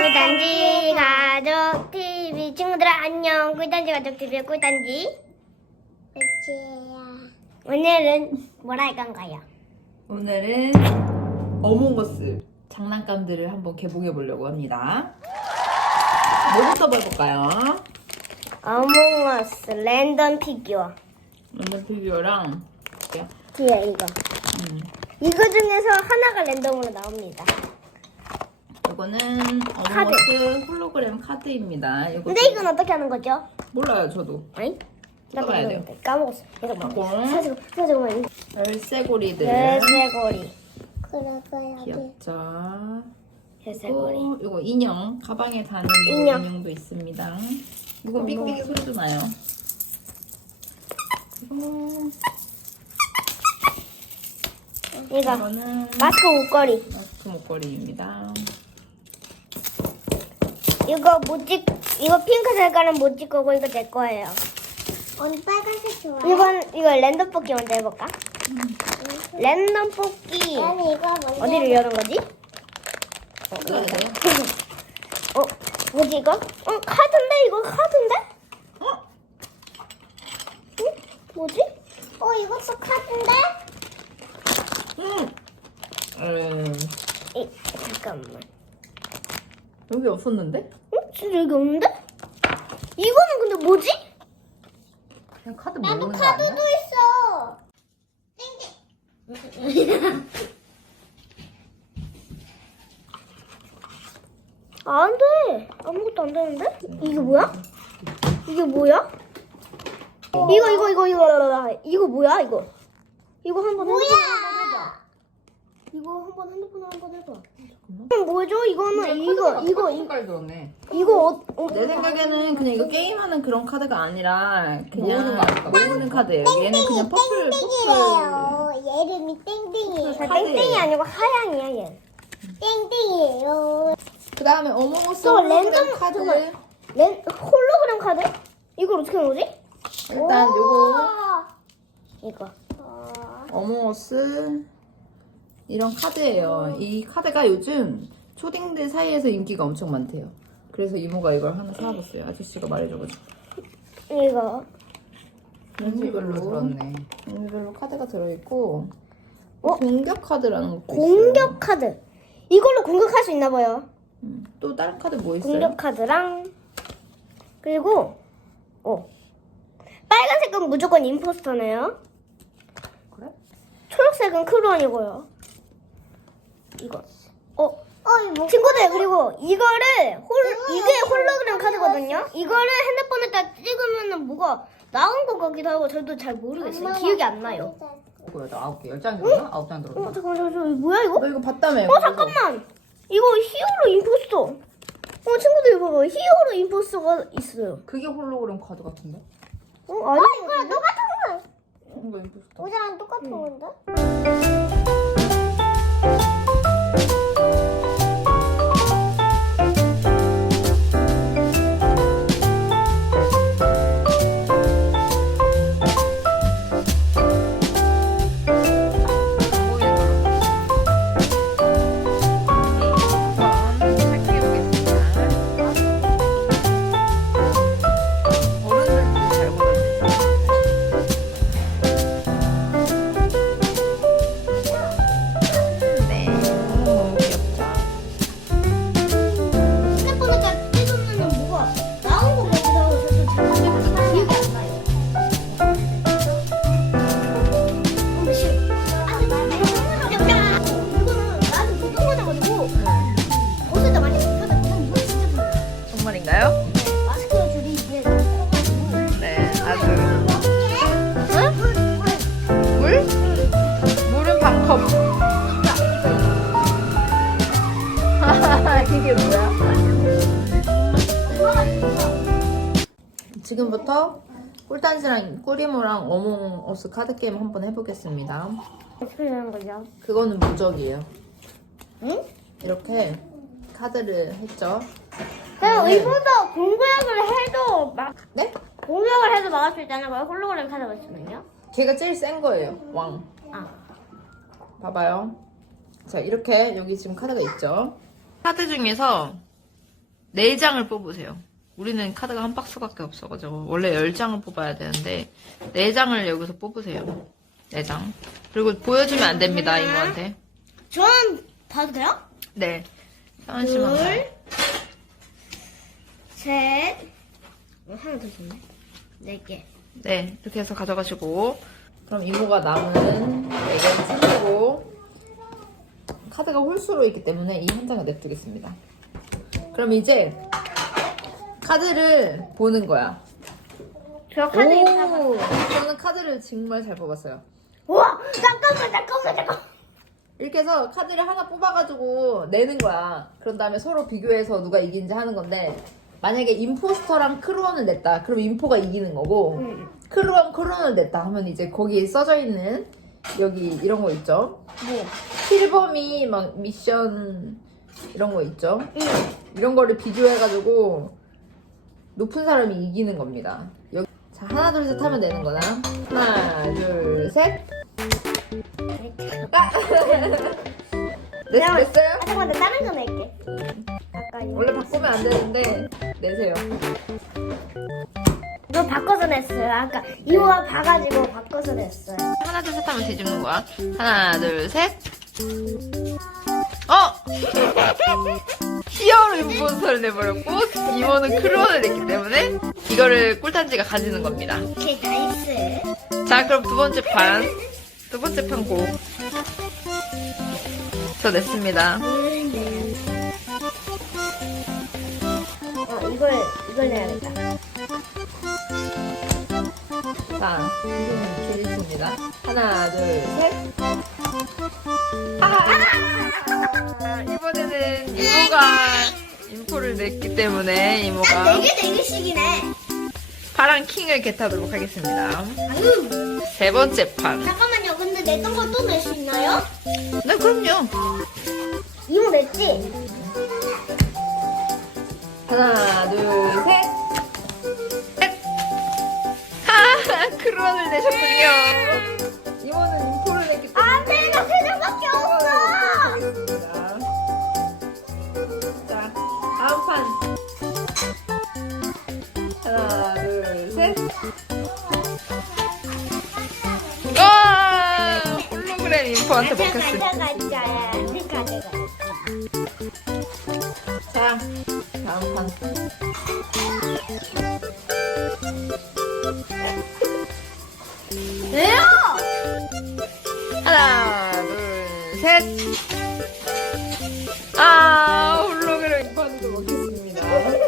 꿀단지 가족 TV 친구들아 안녕. 꿀단지 가족 TV의 꿀단지. 오늘은 뭘 할 건가요? 오늘은 어몽어스 장난감들을 한번 개봉해 보려고 합니다. 뭐부터 볼까요? 어몽어스 랜덤 피규어. 랜덤 피규어랑 뒤에 이거. 이거 중에서 하나가 랜덤으로 나옵니다. 이거는 어몽어스 홀로그램 카드입니다. 근데 이건 어떻게 하는 거죠? 몰라요, 저도. 아니? 써봐야 돼요. 까먹었어. 이거 이거 잠깐만. 열쇠고리들. 열쇠고리. 귀엽죠? 열쇠고리. 그리고 이거 인형, 가방에 다는 인형. 인형도 있습니다. 이건 삑삑이 소리도 나요. 그리고 이거는 마스크 목걸이. 마스크 목걸이입니다. 이거 핑크 색깔은 못 찍고 이거 내 거예요. 언니 빨간색 좋아. 이거 랜덤 뽑기 먼저 해볼까? 랜덤 뽑기. 아니 이거 먼저. 어디를 여는 거지? 뜯어야 돼요? 뭐지 이거? 카드인데 이거 카드인데? 응? 뭐지? 이것도 카드인데? 잠깐만. 여기 없었는데? 진짜 여기 없는데? 이거는 근데 뭐지? 그냥 카드 나도 모으는 거 카드도 아니야? 있어. 안 돼. 아무것도 안 되는데? 이게 뭐야? 이게 뭐야? 이거 뭐야 이거? 이거 한번 뭐야? 이거 한번 핸드폰으로 한번 해봐. 잠깐만. 뭐죠? 이거는 이거 색깔 들었네. 내 내 생각에는 그냥 이거 게임하는 그런 카드가 아니라 그냥 모으는 거 아닐까? 모으는 카드예요. 얘는 그냥 퍼플. 땡땡이래요. 얘 이름이 땡땡이에요. 땡땡이 아니고 하양이야 얘. 땡땡이에요. 그 다음에 어몽어스 또 랜덤 홀로그램 카드를 홀로그램 카드? 이걸 어떻게 하는 거지? 일단 요거 이거. 어몽어스 이런 카드예요. 이 카드가 요즘 초딩들 사이에서 인기가 엄청 많대요. 그래서 이모가 이걸 하나 사봤어요. 아저씨가 말해줘가지고. 이거. 종류별로 들었네. 종류별로 카드가 들어있고 공격 카드라는 것도 공격 있어요. 카드. 이걸로 공격할 수 있나 봐요. 또 다른 카드 뭐 있어요? 공격 카드랑 그리고 빨간색은 무조건 임포스터네요. 그래? 초록색은 크루원이고요. 이거. 이거 친구들 그리고 이게 홀로그램 카드거든요. 이거를 핸드폰에다 찍으면은 뭐가 나온 것 같기도 하고 저도 잘 모르겠어요. 기억이 안 나요. 뭐야, 나 9개, 10장 들었나? 9장 들었나? 잠깐만, 이거 뭐야 이거? 너 이거 봤다며? 그래서. 잠깐만. 이거 히어로 임포스터. 친구들 이거 봐봐. 히어로 임포스터가 있어요. 그게 홀로그램 카드 같은데? 아니. 이거랑 똑같은 거. 뭔가 임포스터. 모자랑 똑같은 건데? 핸드폰에다 찍으면은 뭐가 나온 것 같기도 하고 저도 잘 모르겠어요. 기억이 안 나요. 근데 싫어. 이거는 나한테 불편해가지고 벗을 때 많이 불편해. 이거 진짜 불편해. 정말인가요? 마스크를 줄이 이게 불편해가지고. 네, 아주. 물? 물은 반컵. 이게 뭐야? 지금부터 꿀단지랑 꿀이모랑 어몽어스 카드 게임 한번 해보겠습니다. 어떻게 되는 거죠? 그거는 무적이에요. 응? 이렇게 카드를 했죠. 그럼 네. 이보다 공격을 해도 네? 공격을 해도 막을 수 있잖아요. 홀로그램 카드가 있으면요. 걔가 제일 센 거예요. 왕. 봐봐요. 자, 이렇게 여기 지금 카드가 있죠. 카드 중에서 4장을 뽑으세요. 우리는 카드가 한 박스밖에 없어가지고 원래 10장을 뽑아야 되는데 4장을 여기서 뽑으세요. 4장. 그리고 보여주면 안 됩니다, 이모한테. 전 봐도 돼요? 네. 상한 씨만 봐요. 둘, 셋, 하나 더 있네. 4개. 네, 이렇게 해서 가져가시고 그럼 이모가 남은 4개를 챙기고 카드가 홀수로 있기 때문에 이 한 장을 냅두겠습니다. 그럼 이제 카드를 보는 거야. 저 카드 오, 이거 다 봤어요. 저는 카드를 정말 잘 뽑았어요. 우와, 잠깐만. 이렇게 해서 카드를 하나 뽑아가지고 내는 거야. 그런 다음에 서로 비교해서 누가 이긴지 하는 건데 만약에 임포스터랑 크루원을 냈다. 그럼 임포가 이기는 거고 크루원을 냈다 하면 이제 거기에 써져 있는 여기 이런 거 있죠? 뭐? 필범이 막 미션 이런 거 있죠? 이런 거를 비교해가지고 높은 사람이 이기는 겁니다. 여기, 자, 하나 둘 셋 하면 되는 거다. 하나 둘 셋. 아! 냈어요? 잠깐만, 나 다른 거 낼게. 아까 이거. 원래 바꾸면 안 되는데 내세요. 이거 바꿔서 냈어요. 아까 이거가 봐가지고 바꿔서 냈어요. 하나 둘 셋 하면 뒤집는 거야. 하나 둘 셋. 히어로 임포스터를 내버렸고 이모는 크루원을 냈기 때문에 이거를 꿀단지가 가지는 겁니다. 오케이, 나이스. 자, 그럼 두 번째 판 고. 저 냈습니다. 이걸 내야겠다. 자, 이거는 드리겠습니다. 하나, 둘, 셋. 이번에는 이모가 인포를 냈기 때문에 이모가 4개씩이네. 파란 킹을 겟하도록 하겠습니다. 아유, 세 번째 판. 잠깐만요. 근데 냈던 걸 또 낼 수 있나요? 네, 그럼요. 이거 냈지? 하나, 둘, 셋. 셋. 하, 크루원을 내셨군요. 이모는 인포를 냈기 때문에. 안 돼, 나 3장밖에 없어. 하겠습니다. 자, 다음 판. 하나, 둘, 셋. 와! 홀로그램 인포한테 먹혔습니다. 가자. 자, 다음 판. 왜요? 하나, 둘, 셋. 홀로그램 인포한테 먹혔습니다.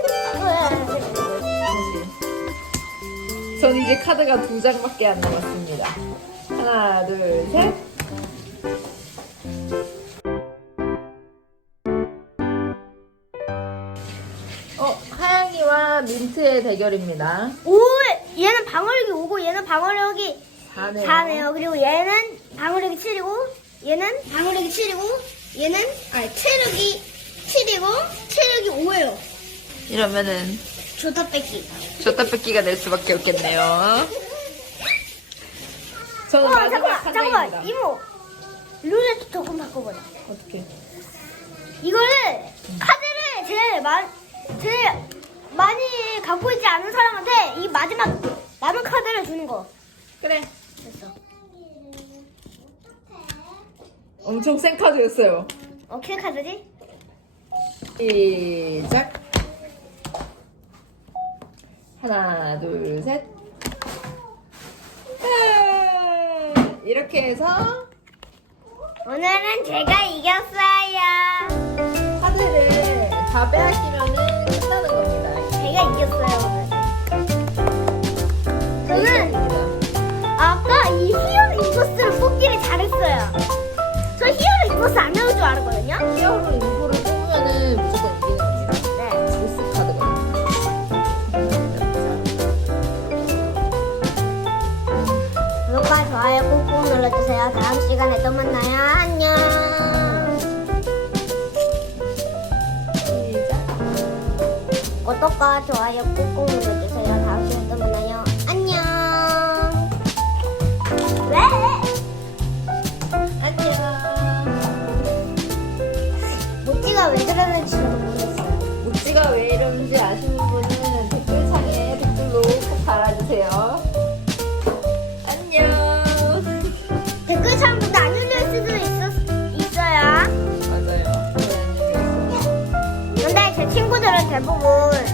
전 이제 카드가 2장밖에 안 남았습니다. 하나, 둘, 셋. 하양이와 민트의 대결입니다. 오, 얘는 방어력이 5고 얘는 방어력이 4네요. 그리고 얘는 방어력이 7이고 얘는 방어력이 7이고 얘는 체력이 7이고 체력이 5예요. 이러면은 좋다 뺏기. 줬다 뺏기가 될 수밖에 없겠네요. 저는 마지막 한 잠깐만. 장입니다. 이모. 룰렛 조금 바꿔보자. 어떻게? 이거를 카드를 제일 많이 갖고 있지 않은 사람한테 이 마지막 남은 카드를 주는 거. 그래. 됐어. 엄청 센 카드였어요. 킬 카드지? 시작. 하나, 둘, 셋. 이렇게 해서 오늘은 제가 이겼어요. 카드를 다 빼앗기면은 끝나는 겁니다. 제가 이겼어요 오늘. 저는 아까 이 히어로 인버스를 뽑기를 잘했어요. 저 히어로 인버스 안 나올 줄 알았거든요. 히어로 인포를 뽑으면은 무조건 이기는 겁니다. 네. 보스 카드거든요. 구독과 좋아요 꾹꾹 눌러주세요. 다음 시간에 또 만나요. 안녕. 시작. 구독과 좋아요 꾹꾹 눌러주세요. 다음 시간에 또 만나요. 안녕. 왜? 안녕. 모찌가 왜 저러는지 저도 모르겠어요. 모찌가 왜 이래? 대부분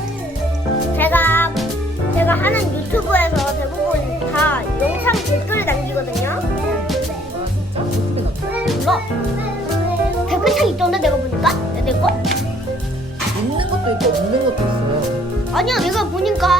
제가 하는 유튜브에서 대부분 다 영상 댓글을 남기거든요. 아 진짜? 어떻게 넣어? 몰라. 댓글창 있던데 내가 보니까 내 거? 있는 것도 있고 없는 것도 있어요. 아니야 내가 보니까